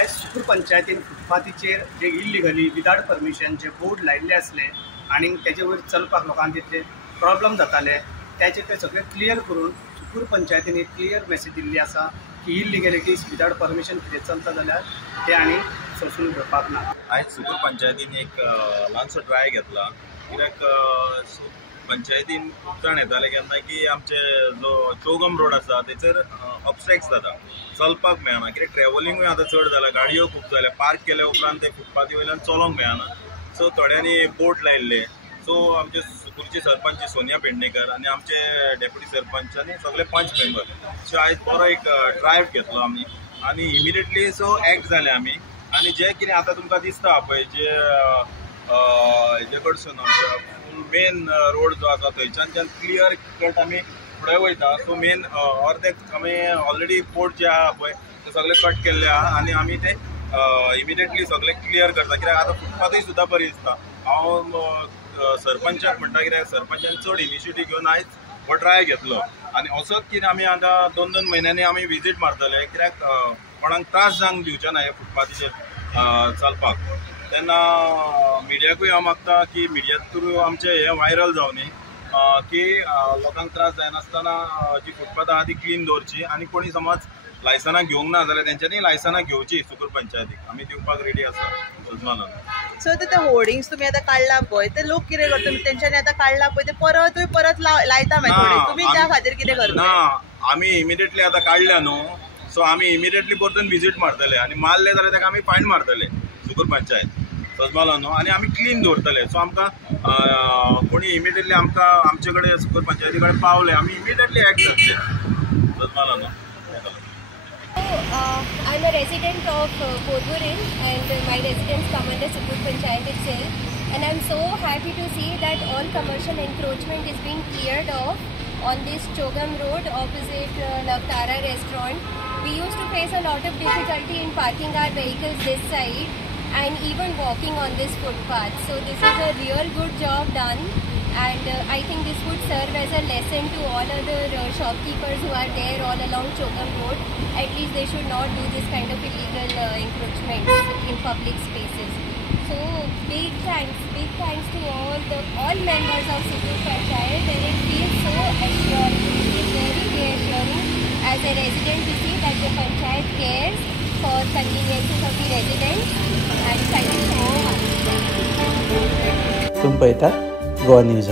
आज सुकूर पंचायतीन फुटपाथीचेर जे इल्लिगली विदाउट परमिशन जे बोर्ड लायिल्ले असले आणि त्याचे वयर चलपाक लोकांक तितले प्रॉब्लेम जाताले त्याचे ते सगळे क्लियर करून सुकूर पंचायतीन एक क्लियर मेसेज दिल्ली आसा की इल्लिगॅलिटीज विदाउट परमिशन कितें चलता जाल्यार ते आनी सोसून घेवपाक ना। आज सुकूर पंचायतीन एक ल्हानसो ट्राय घेतला कित्याक पंचायतीन खूब जाण येताले केन्ना की आमचे जो चौगम रोड आसा तेचेर ऑब्स्ट्रॅक्ट्स जाता, चलपाक मेळना कित्याक ट्रॅव्हलिंगूय आतां चड जाला, गाडयो खूब जाल्या, पार्क केल्या उपरांत ते फुटपाथी वयल्यान चलोवंक मेळना। सो थोड्यांनी बोर्ड लायिल्ले, सो आमचे सुकूरचे सरपंच सोनिया पेडणेकर आनी आमचे डेप्युटी सरपंच आनी सगळे पंच मेंबर सो आयज बरो एक ड्रायव्ह घेतलो आमी आनी इमिडिएटली सो एक्ट जाले आमी। आनी जे कितें आतां तुमकां दिसता पळय जे हेजे कडसून मेन रोड जो आसा थंयच्यान क्लियर कट आमी फुडें वयता। सो मेन अर्दे आमी ऑलरेडी बोर्ड जे आहा पळय ते सगळे कट केल्ले आहा आनी आमी ते इमिडिएटली सगळे क्लियर करता कित्याक आतां फुटपाथूय सुद्दां बरी दिसता। हांव सरपंचाक म्हणटा कित्याक सरपंचान चड इनिशिएटीव घेवन आयज हो ट्राय घेतलो आनी असोच कितें आमी आतां 2-2 म्हयन्यांनी आमी विजीट मारतले कित्याक कोणाक त्रास जावंक दिवचे ना हे फुटपाथीचेर चलपाक। तेन्ना मिडियाकूय हांव मागता की मिडिया थ्रू आमचे हे व्हायरल जावनी की लोकांक त्रास जायनासतना जी फुटपाथ आहा ती क्लीन दवरची आनी कोणी समज लायसनां घेवंक ना जाल्यार तेंच्यांनी लायसनां घेवची सुकूर पंचायतीक आमी दिवपाक रेडी आसा सजमालन। सो ते होर्डिंग्स तुमी आतां काडला पळय ते लोक कितें करता तेंच्यांनी आतां काडला पळय ते परत लायता मागीर तुमी त्या खातीर कितें करता? ना आमी इमिडिएटली आतां काडल्या न्हू, सो आमी इमिडिएटली परतून विजीट मारतले आनी मारले जाल्यार ताका आमी फायन मारतले सुकूर पंचायत सजमालो न्हू आनी आमी क्लीन दवरतले। सो आमकां कोणी इमिडिएटली आमकां आमचे कडेन सुकूर पंचायती कडेन पावले आमी इमिडिएटली एक्ट जातले सजमालो न्हू। I'm a resident of Porvorim and my residence come under Sukur Panchayat itself, and I'm so happy to see that all commercial encroachment is being cleared off on this Chogam Road opposite Navtara restaurant. We used to face a lot of difficulty in parking our vehicles this side and even walking on this footpath. So this is a real good job done, and I think this would serve as a lesson to all other shopkeepers who are there all along Chogam Road. At least they should not do this kind of illegal encroachments in public spaces. So big thanks to all members of Sukur Panchayat, and it feels so assuring. It is very reassuring as a resident to see that the Panchayat cares for conveniences of the residents, and thank you so much. तुम पळयता Goa news.